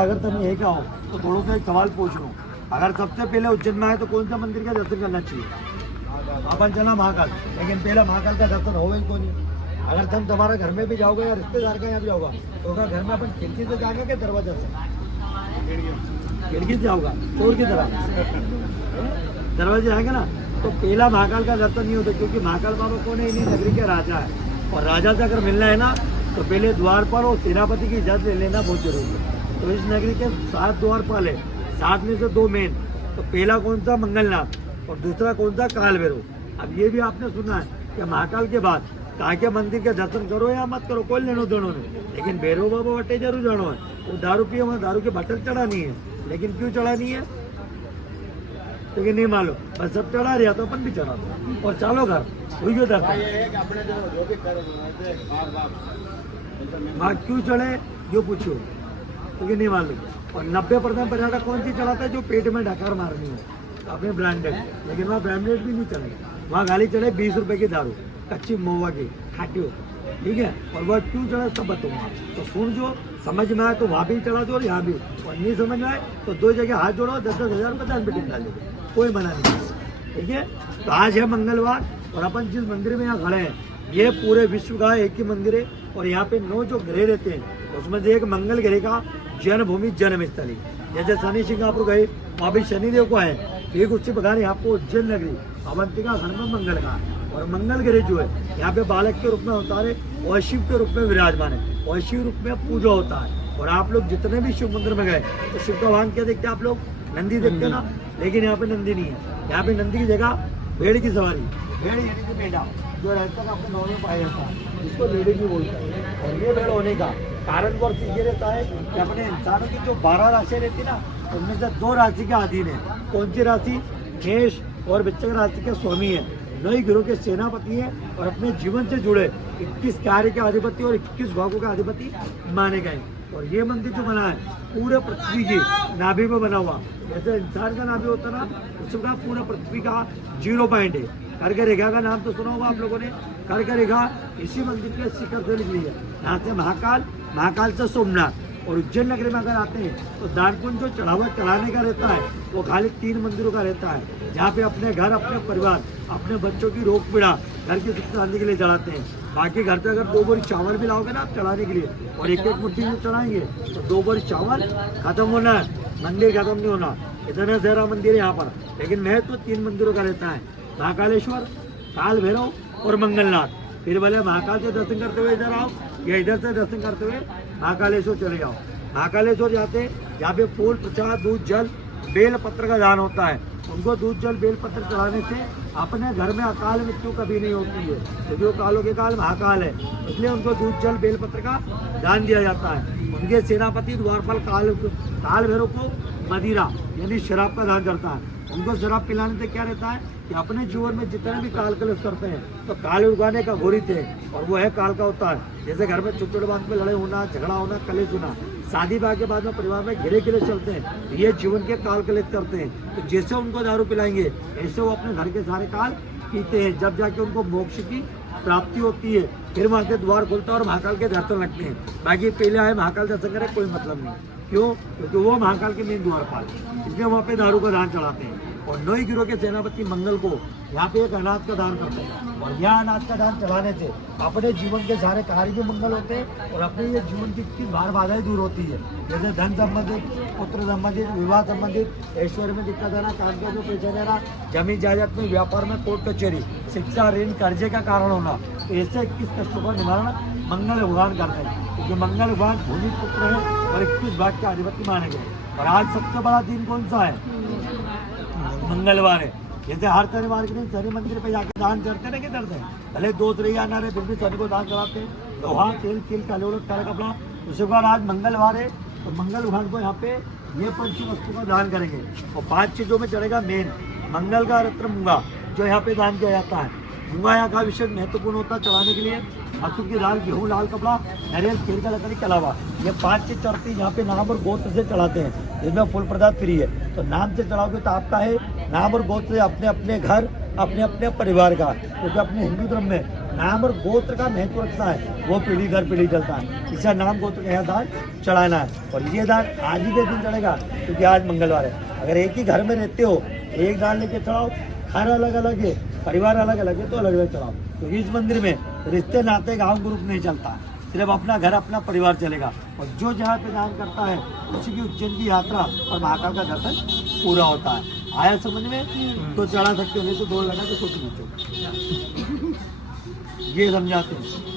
अगर तुम यही का हो तो थोड़ा सा एक सवाल पूछ लो, अगर सबसे पहले उज्जैन में आए तो कौन सा मंदिर का दर्शन करना चाहिए? अपन चला महाकाल, लेकिन पहला महाकाल का दर्शन हो ही क्यों नहीं? अगर तुम तुम्हारे घर में भी जाओगे या रिश्तेदार का यहाँ भी जाओगा तो क्या घर में अपन खिड़की से जाएंगे कि दरवाजा से? खिड़की से जाओगा चोर की तरह, दरवाजे जाएंगे ना। तो पहला महाकाल का दर्शन नहीं होता, क्योंकि महाकाल बाबा कौन है? इन्हीं नगरी के राजा है, और राजा से अगर मिलना है ना तो पहले द्वार पर और सेनापति की इजाजत ले लेना बहुत जरूरी है। तो इस नगरी के 7 द्वारपाल है, 7 में से 2 मेन। तो पहला कौन सा? मंगलनाथ, और दूसरा कौन सा? काल भैरव। अब ये भी आपने सुना है कि महाकाल के बाद काके मंदिर के दर्शन करो या मत करो, कोई लेनो देनो नहीं, लेकिन भैरव बाबा वटे जरूर जानो है। वो दारू पिए, वहाँ दारू की बटल चढ़ानी है, लेकिन क्यों चढ़ानी है लेकिन नहीं मालूम, बस सब चढ़ा रहा तो अपन भी चढ़ा दो और चालो घर वही क्यों दर्शन। वहाँ क्यों चढ़े यो पूछो, क्योंकि नहीं मालूम। और 90% पर्यटक कौन सी चढ़ाता है? जो पेट में ढकार मारनी है, अपने ब्रांडेड, लेकिन वहाँ ब्रांडेड भी नहीं चढ़े, वहाँ गाली चढ़े 20 रुपए की दारू, कच्ची महुआ की खाटी हो, ठीक है। और वह क्यों चढ़ा सब बताऊंगा, तो सुन जो समझ में आए तो वहाँ भी चढ़ा दो और यहाँ भी, और नहीं समझ में आए तो 2 जगह हाथ जोड़ो, 10-10 हज़ार रुपये दान पेटी डाल दो, कोई मना नहीं, ठीक है। तो आज है मंगलवार और अपन जिस मंदिर में यहाँ खड़े हैं ये पूरे विश्व का एक ही मंदिर है, और यहाँ पे 9 जो ग्रह रहते हैं उसमें से एक मंगल ग्रह का जन्मभूमि जन्म स्थली। जैसे शनि सिंगापुर गए वहाँ भी शनिदेव को आए, एक उससे बघार यहाँ पे उज्जैन नगरी अवंतिका घर में मंगल का, और मंगल ग्रह जो है यहाँ पे बालक के रूप में होता है और शिव के रूप में विराजमान है, और शिव रूप में पूजा होता है। और आप लोग जितने भी शिव मंदिर में गए तो शिव का वाहन क्या देखते हैं आप लोग? नंदी देखते हैं ना, लेकिन यहाँ पे नंदी नहीं है। यहाँ पे नंदी की जगह भेड़ की सवारी, भेड़ यानी कि मेढा जो रहता है अपने गाँव में पाया जाता है, जिसको लेडी भी बोलते हैं। और ये भेड़ होने का कारण और ये रहता है कि अपने इंसानों की जो 12 राशियाँ रहती है ना, उनमें से 2 राशि के अधीन है। कौन सी राशि? मेष और वृश्चिक राशि के स्वामी है, 9 ग्रहों के सेनापति है, और अपने जीवन से जुड़े 21 कार्य के अधिपति और 21 भागों के अधिपति माने गए। और ये मंदिर जो बना है पूरे पृथ्वी की नाभि में बना हुआ, जैसे इंसान का नाभि होता ना, उसका पूरा पृथ्वी का 0 पॉइंट है। करके रेखा का नाम तो सुना होगा आप लोगों ने, करके रेखा इसी मंदिर के शिखर से निकली है। यहाँ से महाकाल, महाकाल से सोमनाथ, और उज्जैन नगरी में अगर आते हैं तो दानकुंज जो चढ़ावा चढ़ाने का रहता है वो खाली 3 मंदिरों का रहता है, जहाँ पे अपने घर, अपने परिवार, अपने बच्चों की रोग पीड़ा, घर की सुख शांति के लिए चढ़ाते हैं। बाकी घर पे अगर 2 बोरी चावल भी लाओगे ना आप चढ़ाने के लिए, और 1-1 मुट्ठी में चढ़ाएंगे तो 2 बोरी चावल खत्म होना है, मंदिर खत्म नहीं होना। इतना सारा मंदिर है यहाँ पर, लेकिन महत्व 3 मंदिरों का रहता है, महाकालेश्वर, काल भैरव और मंगलनाथ। फिर भले महाकाल से दर्शन करते हुए इधर आओ या इधर से दर्शन करते हुए महाकालेश्वर चले जाओ। महाकालेश्वर जाते यहाँ पे फूल, प्रसाद, दूध, जल, बेल पत्र का दान होता है। उनको दूध, जल, बेल पत्र चढ़ाने से अपने घर में अकाल मृत्यु कभी नहीं होती है, क्योंकि वो कालों के काल महाकाल है, इसलिए उनको दूध, जल, बेल पत्र का दान दिया जाता है। उनके सेनापति द्वारपाल काल भैरव को मदिरा यानी शराब का दान करता है। उनको शराब पिलाने से क्या रहता है कि अपने जीवन में जितने भी काल कलश करते हैं तो काल उगाने का घोरित है, और वो है काल का होता है। जैसे घर में छोटे छोटे बात में लड़ाई होना, झगड़ा होना, कलेश होना, शादी ब्याह के बाद में परिवार में घिरे घिरे चलते हैं, ये जीवन के काल कलेश करते हैं। तो जैसे उनको दारू पिलाएंगे ऐसे वो अपने घर के सारे काल पीते हैं, जब जाके उनको मोक्ष की प्राप्ति होती है। फिर वहाँ के द्वार खुलता है और महाकाल के दर्शन लगते हैं। बाकी पहले आए महाकाल दर्शन करें कोई मतलब नहीं, क्यों? क्योंकि वो महाकाल के मेन द्वारपाल, इसलिए वहाँ पे दारू का दान चढ़ाते हैं। और 9 ग्रहों के सेनापति मंगल को यहाँ पे एक अनाज का दान करते हैं, और यह अनाज का दान चढ़ाने से अपने जीवन के सारे कार्य भी मंगल होते हैं, और अपने ये जीवन की कितनी बार बाधाएं दूर होती है। जैसे धन संबंधित, पुत्र संबंधित, विवाह संबंधित, ऐश्वर्य में दिक्कत आना, काम का जो पैसा देना, जमीन जायदाद में, व्यापार में कोर्ट कचहरी, शिक्षा, ऋण, कर्जे का कारण होना, ऐसे 21 कष्टों का निवारण मंगल भगवान करते हैं, क्योंकि मंगल भगवान भूमि पुत्र है और 21 भाग के अधिपति माने गए। और आज सबसे बड़ा दिन कौन सा है? मंगलवार है। जैसे हर शनिवार के दिन शनि मंदिर पे जाकर दान करते ना, क्या करते हैं? भले 2 रैया ना रहे फिर भी शनि को दान कराते हैं, लोहा, तेल, तिल, काले उड़द, काला कपड़ा। उसके बाद आज मंगलवार है तो मंगल भगवान को यहाँ पे ये 5 वस्तु का दान करेंगे, और 5 चीजों में चढ़ेगा मेन मंगल का रत्न मूंगा, जो यहाँ पे दान किया जाता है। मूंगा यहाँ का विशेष महत्वपूर्ण होता है चढ़ाने के लिए। मसूर की दाल, गेहूँ, लाल कपड़ा, नारियल, तेल का लकड़ी के अलावा ये 5 चीज चढ़ती यहाँ पे नाम और गोत्र से चढ़ाते हैं, जिसमें फूल प्रसाद फ्री है। तो नाम से चढ़ाओगे तो आपका है, नाम और गोत्र से अपने अपने घर, अपने अपने परिवार का, क्योंकि अपने हिंदू धर्म में नाम और गोत्र का महत्व रखता है, वो पीढ़ी दर पीढ़ी चलता है। इसका नाम गोत्र का यह दान चढ़ाना है, और ये दान आज ही के दिन चढ़ेगा क्योंकि आज मंगलवार है। अगर एक ही घर में रहते हो, एक दान लेके चढ़ाओ, खाना अलग अलग है, परिवार अलग अलग है, तो अलग अलग चढ़ाओ। क्योंकि इस मंदिर में रिश्ते नाते गाँव ग्रुप नहीं चलता, सिर्फ अपना घर अपना परिवार चलेगा। और जो जहाँ पे दान करता है उसी की उज्जैन की यात्रा और महाकाल का दर्शन पूरा होता है। आया समझ में? तो चढ़ा सकते हो, नहीं तो दौड़ लगा तो सोच लीजिए। ये समझाते हैं।